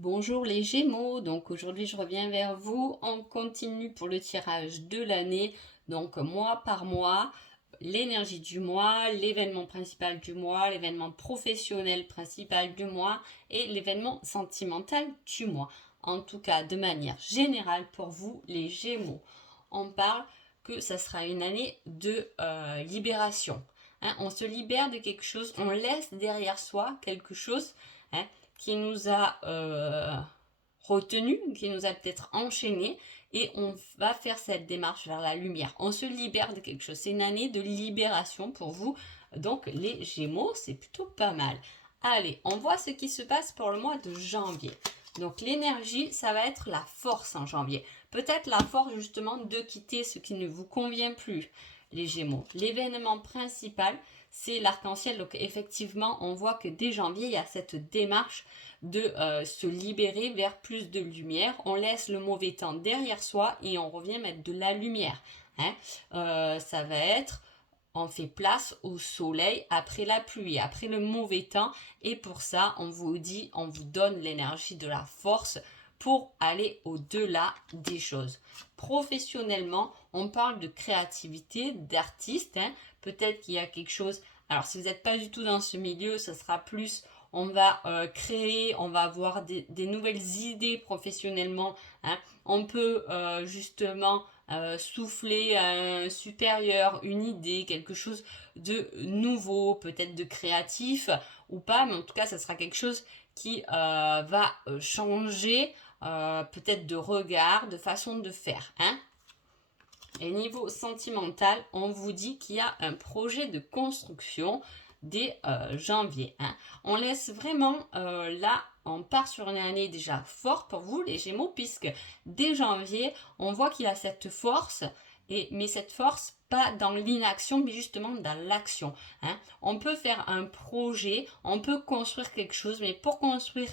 Bonjour les Gémeaux, donc aujourd'hui je reviens vers vous. On continue pour le tirage de l'année, donc mois par mois, l'énergie du mois, l'événement principal du mois, l'événement professionnel principal du mois et l'événement sentimental du mois. En tout cas, de manière générale pour vous les Gémeaux, on parle que ça sera une année de libération. Hein, on se libère de quelque chose, on laisse derrière soi quelque chose, hein, qui nous a retenu, qui nous a peut-être enchaîné, et on va faire cette démarche vers la lumière. On se libère de quelque chose. C'est une année de libération pour vous. Donc les Gémeaux, c'est plutôt pas mal. Allez, on voit ce qui se passe pour le mois de janvier. Donc l'énergie, ça va être la force en janvier. Peut-être la force justement de quitter ce qui ne vous convient plus, les Gémeaux. L'événement principal, c'est l'arc-en-ciel. Donc effectivement, on voit que dès janvier, il y a cette démarche de se libérer vers plus de lumière. On laisse le mauvais temps derrière soi et on revient mettre de la lumière. Hein. Ça va être, on fait place au soleil après la pluie, après le mauvais temps. Et pour ça, on vous dit, on vous donne l'énergie de la force pour aller au-delà des choses. Professionnellement, on parle de créativité, d'artiste. Hein. Peut-être qu'il y a quelque chose. Alors, si vous n'êtes pas du tout dans ce milieu, ce sera plus on va créer, on va avoir des nouvelles idées professionnellement. Hein. On peut justement souffler à un supérieur une idée, quelque chose de nouveau, peut-être de créatif ou pas, mais en tout cas, ça sera quelque chose qui va changer peut-être de regard, de façon de faire. Hein. Et niveau sentimental, on vous dit qu'il y a un projet de construction dès janvier. Hein. On laisse vraiment là, on part sur une année déjà forte pour vous les Gémeaux, puisque dès janvier, on voit qu'il y a cette force, mais cette force pas dans l'inaction, mais justement dans l'action. Hein. On peut faire un projet, on peut construire quelque chose, mais pour construire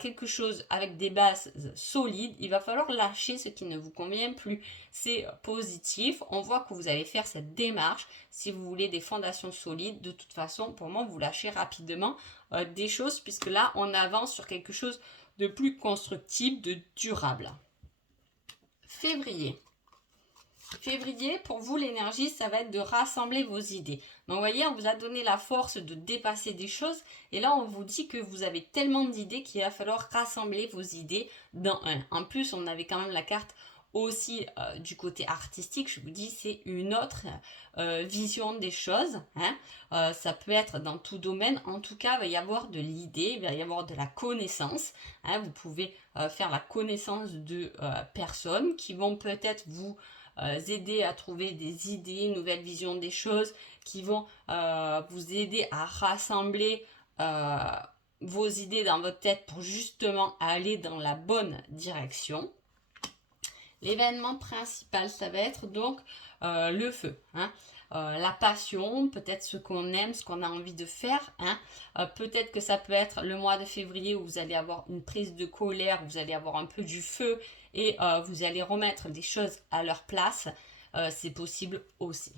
quelque chose avec des bases solides, il va falloir lâcher ce qui ne vous convient plus. C'est positif, on voit que vous allez faire cette démarche. Si vous voulez des fondations solides, de toute façon, pour moi, vous lâchez rapidement des choses, puisque là, on avance sur quelque chose de plus constructible, de durable. Février. Février, pour vous, l'énergie, ça va être de rassembler vos idées. Donc, vous voyez, on vous a donné la force de dépasser des choses. Et là, on vous dit que vous avez tellement d'idées qu'il va falloir rassembler vos idées dans un. En plus, on avait quand même la carte aussi du côté artistique. Je vous dis, c'est une autre vision des choses. Hein. Ça peut être dans tout domaine. En tout cas, il va y avoir de l'idée, il va y avoir de la connaissance. Hein. Vous pouvez faire la connaissance de personnes qui vont peut-être vous aider à trouver des idées, une nouvelle vision des choses, qui vont vous aider à rassembler vos idées dans votre tête pour justement aller dans la bonne direction. L'événement principal, ça va être donc le feu. Hein. La passion, peut-être ce qu'on aime, ce qu'on a envie de faire. Hein. Peut-être que ça peut être le mois de février où vous allez avoir une prise de colère, vous allez avoir un peu du feu et vous allez remettre des choses à leur place. C'est possible aussi.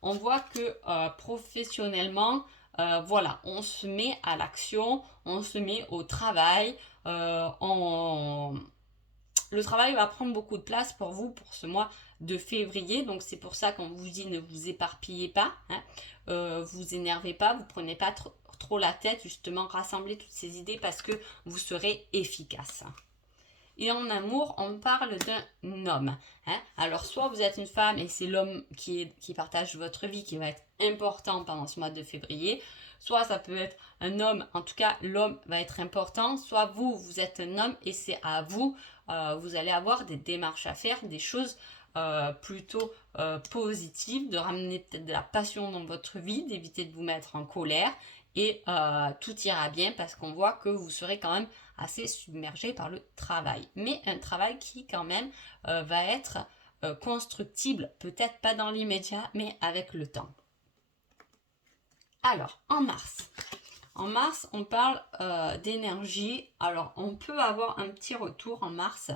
On voit que professionnellement, voilà, on se met à l'action, on se met au travail, le travail va prendre beaucoup de place pour vous pour ce mois de février. Donc c'est pour ça qu'on vous dit ne vous éparpillez pas. Hein. Vous énervez pas, vous prenez pas trop la tête. Justement, rassemblez toutes ces idées parce que vous serez efficace. Et en amour, on parle d'un homme. Hein. Alors, soit vous êtes une femme et c'est l'homme qui partage votre vie qui va être important pendant ce mois de février. Soit ça peut être un homme, en tout cas l'homme va être important. Soit vous êtes un homme et c'est à vous. Vous allez avoir des démarches à faire, des choses plutôt positives, de ramener peut-être de la passion dans votre vie, d'éviter de vous mettre en colère. Et tout ira bien parce qu'on voit que vous serez quand même assez submergé par le travail. Mais un travail qui quand même va être constructible, peut-être pas dans l'immédiat, mais avec le temps. Alors, en mars. En mars, on parle d'énergie. Alors, on peut avoir un petit retour en mars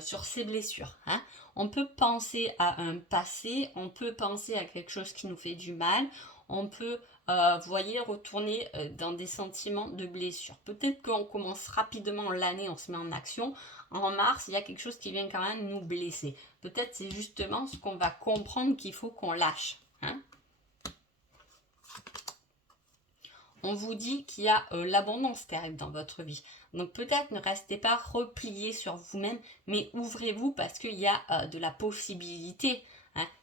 sur ses blessures. Hein. On peut penser à un passé, on peut penser à quelque chose qui nous fait du mal, on peut vous voyez, retourner dans des sentiments de blessure. Peut-être qu'on commence rapidement l'année, on se met en action. En mars, il y a quelque chose qui vient quand même nous blesser. Peut-être c'est justement ce qu'on va comprendre qu'il faut qu'on lâche. Hein. On vous dit qu'il y a l'abondance qui arrive dans votre vie. Donc peut-être ne restez pas replié sur vous-même, mais ouvrez-vous parce qu'il y a de la possibilité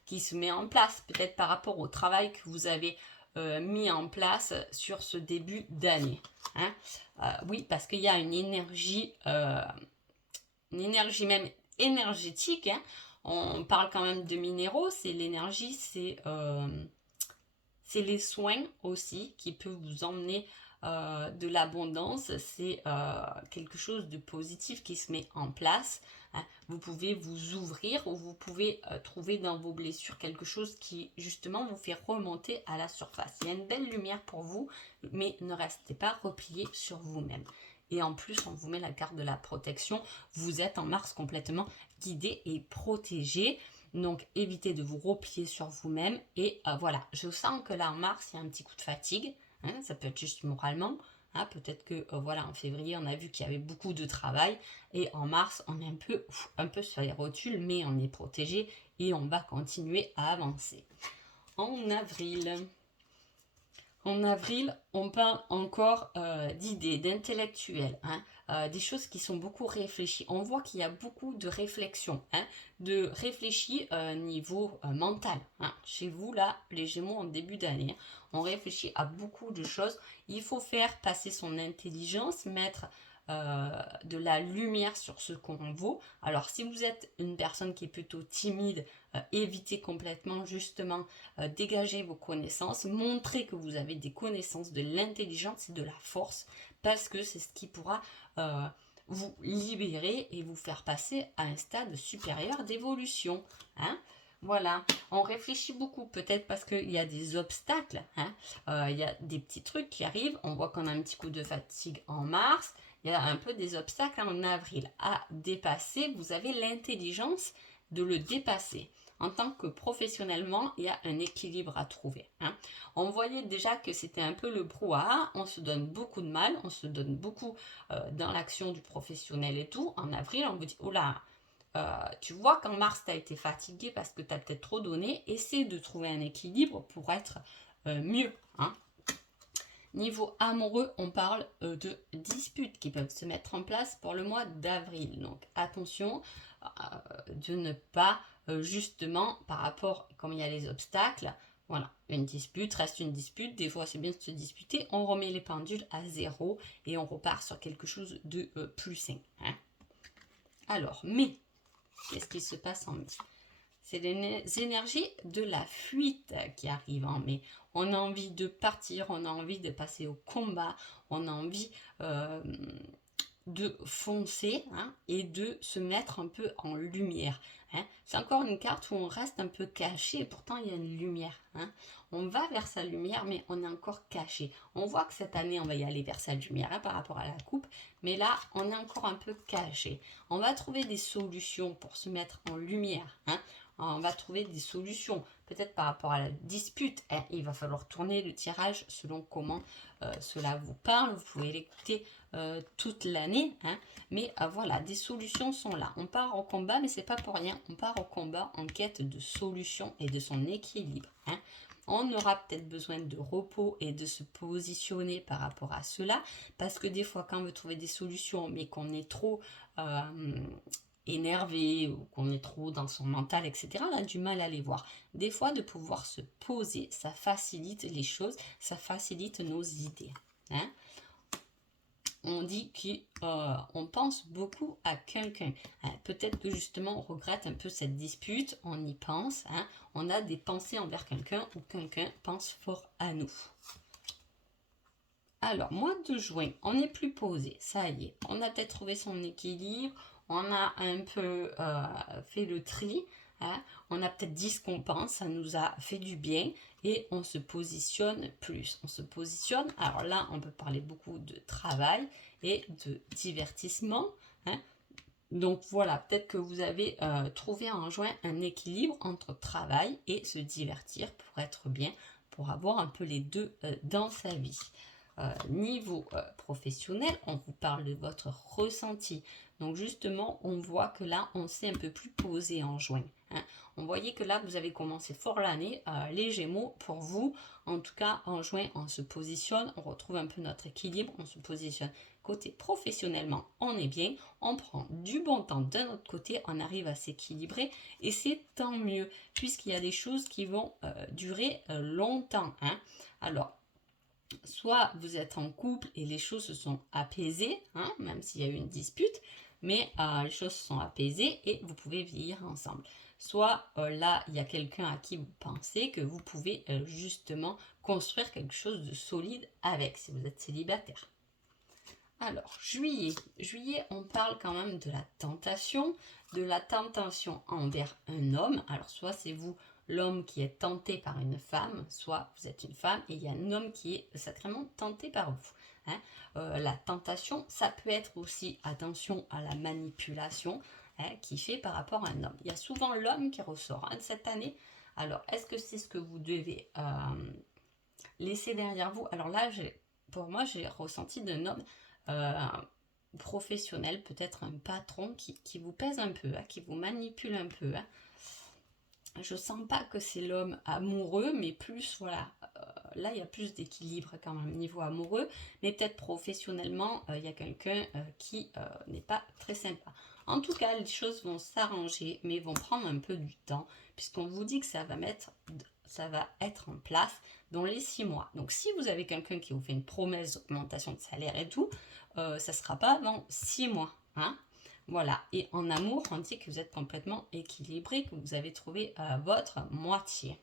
qui se met en place. Peut-être par rapport au travail que vous avez mis en place sur ce début d'année. Oui, parce qu'il y a une énergie même énergétique. On parle quand même de minéraux, c'est l'énergie, c'est les soins aussi qui peuvent vous emmener de l'abondance. C'est quelque chose de positif qui se met en place. Vous pouvez vous ouvrir ou vous pouvez trouver dans vos blessures quelque chose qui justement vous fait remonter à la surface. Il y a une belle lumière pour vous, mais ne restez pas replié sur vous-même. Et en plus, on vous met la carte de la protection. Vous êtes en Mars complètement guidé et protégé. Donc, évitez de vous replier sur vous-même. Et voilà, je sens que là, en mars, il y a un petit coup de fatigue. Ça peut être juste moralement. Peut-être que, voilà, en février, on a vu qu'il y avait beaucoup de travail. Et en mars, on est un peu sur les rotules, mais on est protégé et on va continuer à avancer. En avril... En avril, on parle encore d'idées, d'intellectuels, des choses qui sont beaucoup réfléchies. On voit qu'il y a beaucoup de réflexion, de réfléchis niveau mental. Chez vous, là, les Gémeaux en début d'année, on réfléchit à beaucoup de choses. Il faut faire passer son intelligence, mettre de la lumière sur ce qu'on vaut. Alors, si vous êtes une personne qui est plutôt timide, évitez complètement justement dégager vos connaissances, montrez que vous avez des connaissances, de l'intelligence et de la force, parce que c'est ce qui pourra vous libérer et vous faire passer à un stade supérieur d'évolution. Voilà, on réfléchit beaucoup, peut-être parce qu'il y a des obstacles, il y a des petits trucs qui arrivent, on voit qu'on a un petit coup de fatigue en mars, il y a un peu des obstacles en avril à dépasser, vous avez l'intelligence de le dépasser. En tant que professionnellement, il y a un équilibre à trouver. On voyait déjà que c'était un peu le brouhaha, on se donne beaucoup de mal, on se donne beaucoup dans l'action du professionnel et tout. En avril, on vous dit, oh là, tu vois qu'en mars, tu as été fatigué parce que tu as peut-être trop donné. Essaie de trouver un équilibre pour être mieux. Niveau amoureux, on parle de disputes qui peuvent se mettre en place pour le mois d'avril. Donc attention de ne pas justement par rapport, comme il y a les obstacles, voilà, une dispute reste une dispute. Des fois, c'est bien de se disputer. On remet les pendules à zéro et on repart sur quelque chose de plus sain. Alors, mai, qu'est-ce qui se passe en mai? C'est les énergies de la fuite qui arrivent en mai. On a envie de partir, on a envie de passer au combat, on a envie de foncer et de se mettre un peu en lumière. C'est encore une carte où on reste un peu caché et pourtant il y a une lumière. On va vers sa lumière mais on est encore caché. On voit que cette année on va y aller vers sa lumière par rapport à la coupe, mais là on est encore un peu caché. On va trouver des solutions pour se mettre en lumière. On va trouver des solutions. Peut-être par rapport à la dispute, il va falloir tourner le tirage selon comment cela vous parle. Vous pouvez l'écouter toute l'année. Mais voilà, des solutions sont là. On part au combat, mais c'est pas pour rien. On part au combat en quête de solutions et de son équilibre. On aura peut-être besoin de repos et de se positionner par rapport à cela. Parce que des fois, quand on veut trouver des solutions, mais qu'on est trop énervé ou qu'on est trop dans son mental, etc., on a du mal à les voir. Des fois, de pouvoir se poser, ça facilite les choses, ça facilite nos idées. On dit qu'on pense beaucoup à quelqu'un. Peut-être que justement, on regrette un peu cette dispute, on y pense, on a des pensées envers quelqu'un ou quelqu'un pense fort à nous. Alors, mois de juin, on est plus posé, ça y est. On a peut-être trouvé son équilibre, on a un peu fait le tri, on a peut-être dit ce qu'on pense, ça nous a fait du bien et on se positionne plus. On se positionne, alors là, on peut parler beaucoup de travail et de divertissement. Donc voilà, peut-être que vous avez trouvé en juin un équilibre entre travail et se divertir pour être bien, pour avoir un peu les deux dans sa vie. Niveau professionnel, on vous parle de votre ressenti. Donc justement, on voit que là, on s'est un peu plus posé en juin. Hein. On voyait que là, vous avez commencé fort l'année. Les Gémeaux, pour vous, en tout cas, en juin, on se positionne, on retrouve un peu notre équilibre, on se positionne. Côté professionnellement, on est bien, on prend du bon temps de notre côté, on arrive à s'équilibrer et c'est tant mieux, puisqu'il y a des choses qui vont durer longtemps. Hein. Alors, soit vous êtes en couple et les choses se sont apaisées, hein, même s'il y a eu une dispute, mais les choses se sont apaisées et vous pouvez vieillir ensemble. Soit là, il y a quelqu'un à qui vous pensez que vous pouvez justement construire quelque chose de solide avec, si vous êtes célibataire. Alors, juillet. Juillet, on parle quand même de la tentation envers un homme. Alors, soit c'est vous, l'homme qui est tenté par une femme, soit vous êtes une femme et il y a un homme qui est sacrément tenté par vous. Hein. La tentation, ça peut être aussi, attention à la manipulation, hein, qui fait par rapport à un homme. Il y a souvent l'homme qui ressort hein, cette année. Alors, est-ce que c'est ce que vous devez laisser derrière vous? Alors là, pour moi, j'ai ressenti d'un homme professionnel, peut-être un patron qui vous pèse un peu, hein, qui vous manipule un peu. Hein. Je sens pas que c'est l'homme amoureux, mais plus, voilà, là il y a plus d'équilibre quand même niveau amoureux, mais peut-être professionnellement, il y a quelqu'un qui n'est pas très sympa. En tout cas, les choses vont s'arranger, mais vont prendre un peu du temps, puisqu'on vous dit que ça va être en place dans les 6 mois. Donc si vous avez quelqu'un qui vous fait une promesse d'augmentation de salaire et tout, ça ne sera pas dans 6 mois. Hein. Voilà, et en amour, on dit que vous êtes complètement équilibré, que vous avez trouvé votre moitié.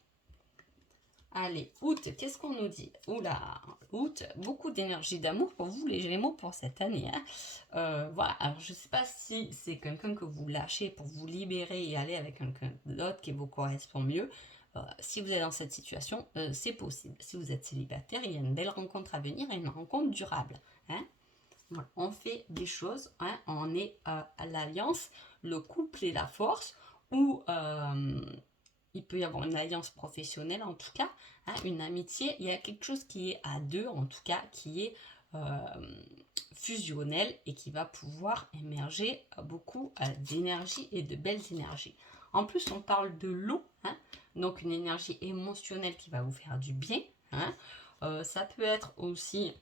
Allez, août, qu'est-ce qu'on nous dit? Oula, août, beaucoup d'énergie d'amour pour vous les Gémeaux pour cette année. Hein. Voilà, alors je ne sais pas si c'est quelqu'un que vous lâchez pour vous libérer et aller avec quelqu'un d'autre qui vous correspond mieux. Si vous êtes dans cette situation, c'est possible. Si vous êtes célibataire, il y a une belle rencontre à venir et une rencontre durable. Hein. Voilà. On fait des choses, hein, on est à l'alliance, le couple et la force, ou il peut y avoir une alliance professionnelle en tout cas, hein, une amitié, il y a quelque chose qui est à deux en tout cas, qui est fusionnel et qui va pouvoir émerger beaucoup d'énergie et de belles énergies. En plus, on parle de l'eau, hein, donc une énergie émotionnelle qui va vous faire du bien. Hein. Ça peut être aussi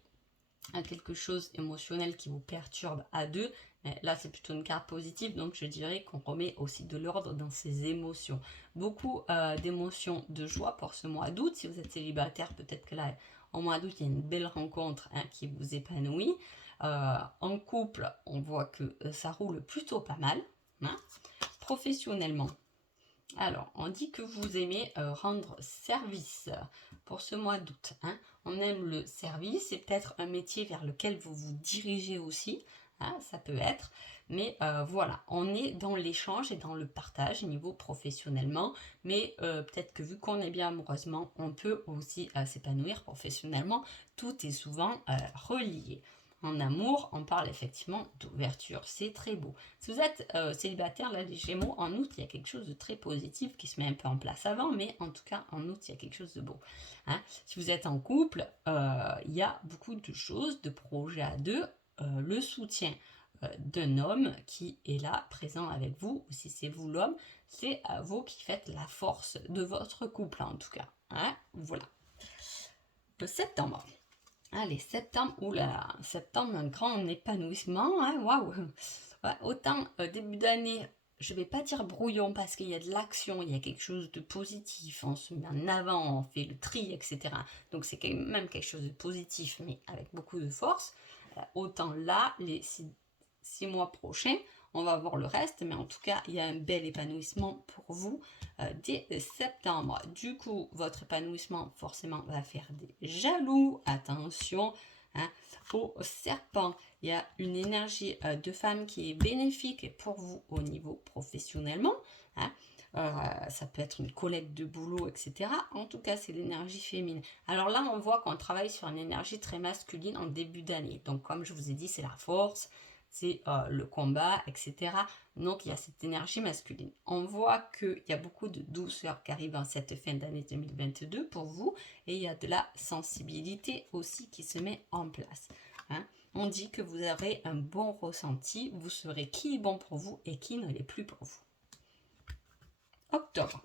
quelque chose émotionnel qui vous perturbe à deux. Mais là, c'est plutôt une carte positive, donc je dirais qu'on remet aussi de l'ordre dans ses émotions. Beaucoup d'émotions de joie pour ce mois d'août. Si vous êtes célibataire, peut-être que là, au mois d'août, il y a une belle rencontre hein, qui vous épanouit. En couple, on voit que ça roule plutôt pas mal. Hein. Professionnellement, alors, on dit que vous aimez rendre service pour ce mois d'août. Hein. On aime le service, c'est peut-être un métier vers lequel vous vous dirigez aussi, hein, ça peut être. Mais voilà, on est dans l'échange et dans le partage niveau professionnellement. Mais peut-être que vu qu'on est bien amoureusement, on peut aussi s'épanouir professionnellement. Tout est souvent relié. En amour, on parle effectivement d'ouverture. C'est très beau. Si vous êtes célibataire, là, les Gémeaux, en août, il y a quelque chose de très positif qui se met un peu en place avant, mais en tout cas, en août, il y a quelque chose de beau. Hein. Si vous êtes en couple, il y a beaucoup de choses, de projets à deux, le soutien d'un homme qui est là, présent avec vous, ou si c'est vous l'homme, c'est vous qui faites la force de votre couple, en tout cas. Hein. Voilà. Le septembre. Allez, septembre, oula, septembre, un grand épanouissement, hein, waouh! Ouais, autant début d'année, je vais pas dire brouillon parce qu'il y a de l'action, il y a quelque chose de positif, on se met en avant, on fait le tri, etc. Donc c'est quand même quelque chose de positif, mais avec beaucoup de force. Autant là, les 6 mois prochains, on va voir le reste, mais en tout cas, il y a un bel épanouissement pour vous dès septembre. Du coup, votre épanouissement, forcément, va faire des jaloux. Attention, hein, au serpent. Il y a une énergie de femme qui est bénéfique pour vous au niveau professionnellement. Hein. Ça peut être une collègue de boulot, etc. En tout cas, c'est l'énergie féminine. Alors là, on voit qu'on travaille sur une énergie très masculine en début d'année. Donc, comme je vous ai dit, c'est la force, c'est le combat, etc. Donc il y a cette énergie masculine. On voit qu'il y a beaucoup de douceur qui arrive en cette fin d'année 2022 pour vous, et il y a de la sensibilité aussi qui se met en place. Hein. On dit que vous aurez un bon ressenti, vous saurez qui est bon pour vous et qui ne l'est plus pour vous. Octobre.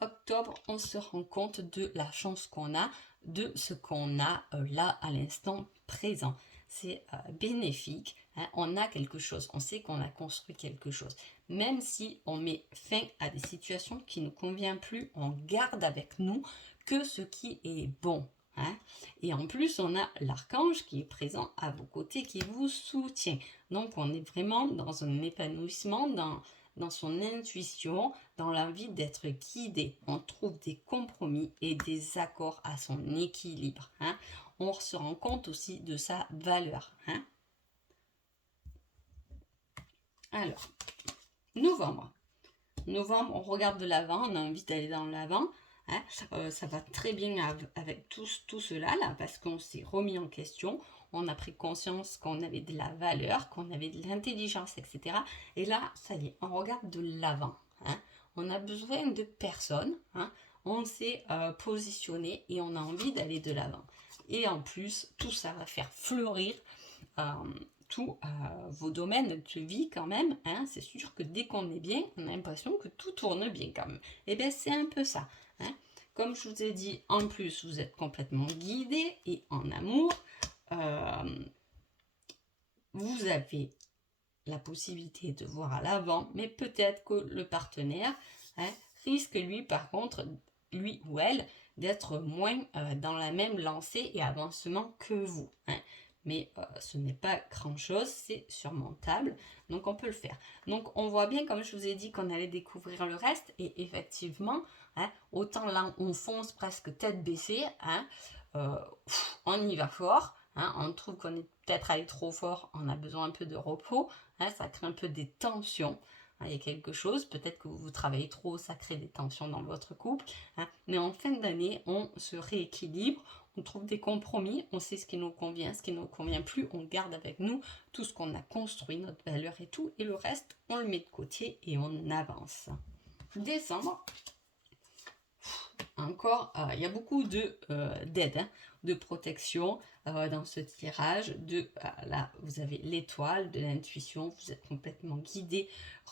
Octobre, on se rend compte de la chance qu'on a, de ce qu'on a là à l'instant présent. C'est bénéfique, hein, on a quelque chose, on sait qu'on a construit quelque chose. Même si on met fin à des situations qui ne conviennent plus, on garde avec nous que ce qui est bon. Hein. Et en plus, on a l'archange qui est présent à vos côtés, qui vous soutient. Donc, on est vraiment dans un épanouissement, dans son intuition, dans l'envie d'être guidé. On trouve des compromis et des accords à son équilibre. Hein. On se rend compte aussi de sa valeur. Hein. Alors, novembre. Novembre, on regarde de l'avant, on a envie d'aller dans l'avant. Hein. Ça va très bien avec tout cela, là, parce qu'on s'est remis en question. On a pris conscience qu'on avait de la valeur, qu'on avait de l'intelligence, etc. Et là, ça y est, on regarde de l'avant. Hein. On a besoin de personne. Hein. On s'est positionné et on a envie d'aller de l'avant. Et en plus, tout ça va faire fleurir tous vos domaines de vie quand même. Hein. C'est sûr que dès qu'on est bien, on a l'impression que tout tourne bien quand même. Et bien, c'est un peu ça. Hein. Comme je vous ai dit, en plus, vous êtes complètement guidé et en amour. Vous avez la possibilité de voir à l'avant, mais peut-être que le partenaire risque lui par contre, lui ou elle, d'être moins dans la même lancée et avancement que vous. Hein. Mais ce n'est pas grand chose, c'est surmontable, donc on peut le faire. Donc on voit bien, comme je vous ai dit, qu'on allait découvrir le reste, et effectivement, hein, autant là on fonce presque tête baissée, hein, on y va fort. Hein, on trouve qu'on est peut-être allé trop fort, on a besoin un peu de repos, hein, ça crée un peu des tensions. Hein, il y a quelque chose, peut-être que vous travaillez trop, ça crée des tensions dans votre couple. Hein, mais en fin d'année, on se rééquilibre, on trouve des compromis, on sait ce qui nous convient, ce qui ne nous convient plus, on garde avec nous tout ce qu'on a construit, notre valeur et tout, et le reste, on le met de côté et on avance. Décembre. Encore, il y a beaucoup d'aide, hein, de protection dans ce tirage. Là, vous avez l'étoile de l'intuition, vous êtes complètement guidé,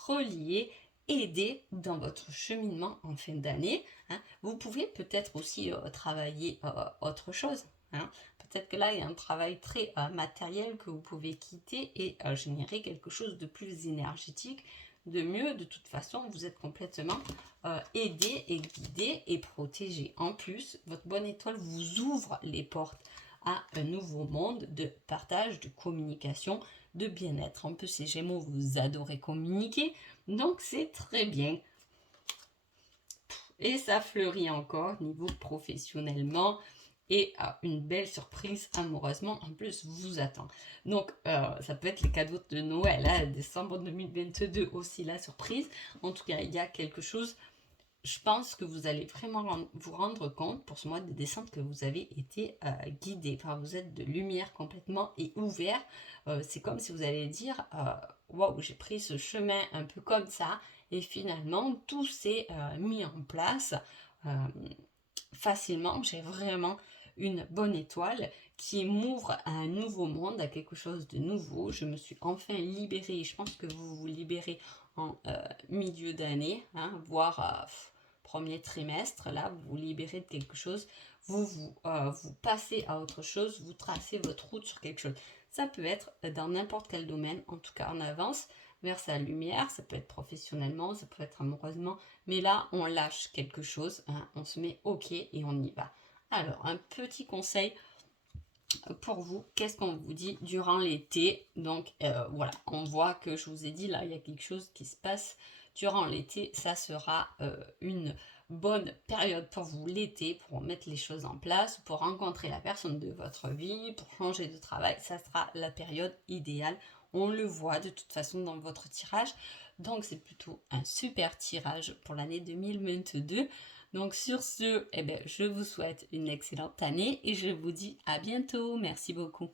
relié, aidé dans votre cheminement en fin d'année. Hein. Vous pouvez peut-être aussi travailler autre chose. Hein. Peut-être que là, il y a un travail très matériel que vous pouvez quitter et générer quelque chose de plus énergétique, de mieux. De toute façon, vous êtes complètement aidé et guidé et protégé. En plus, votre bonne étoile vous ouvre les portes à un nouveau monde de partage, de communication, de bien-être. En plus, ces Gémeaux, vous adorez communiquer, donc c'est très bien. Et ça fleurit encore niveau professionnellement. Et une belle surprise amoureusement en plus vous attend. Donc ça peut être les cadeaux de Noël, hein, décembre 2022 aussi la surprise. En tout cas, il y a quelque chose, je pense que vous allez vraiment vous rendre compte pour ce mois de décembre que vous avez été guidé. Enfin, vous êtes de lumière complètement et ouvert. C'est comme si vous allez dire waouh, j'ai pris ce chemin un peu comme ça et finalement tout s'est mis en place facilement. J'ai vraiment une bonne étoile qui m'ouvre à un nouveau monde, à quelque chose de nouveau. Je me suis enfin libérée. Je pense que vous vous libérez en milieu d'année, hein, voire premier trimestre. Là, vous vous libérez de quelque chose. Vous passez à autre chose. Vous tracez votre route sur quelque chose. Ça peut être dans n'importe quel domaine. En tout cas, on avance vers sa lumière. Ça peut être professionnellement, ça peut être amoureusement. Mais là, on lâche quelque chose. Hein, on se met OK et on y va. Alors, un petit conseil pour vous, qu'est-ce qu'on vous dit durant l'été? Donc, voilà, on voit que je vous ai dit, là, il y a quelque chose qui se passe durant l'été. Ça sera une bonne période pour vous l'été, pour mettre les choses en place, pour rencontrer la personne de votre vie, pour changer de travail. Ça sera la période idéale. On le voit de toute façon dans votre tirage. Donc, c'est plutôt un super tirage pour l'année 2022. Donc sur ce, je vous souhaite une excellente année et je vous dis à bientôt. Merci beaucoup.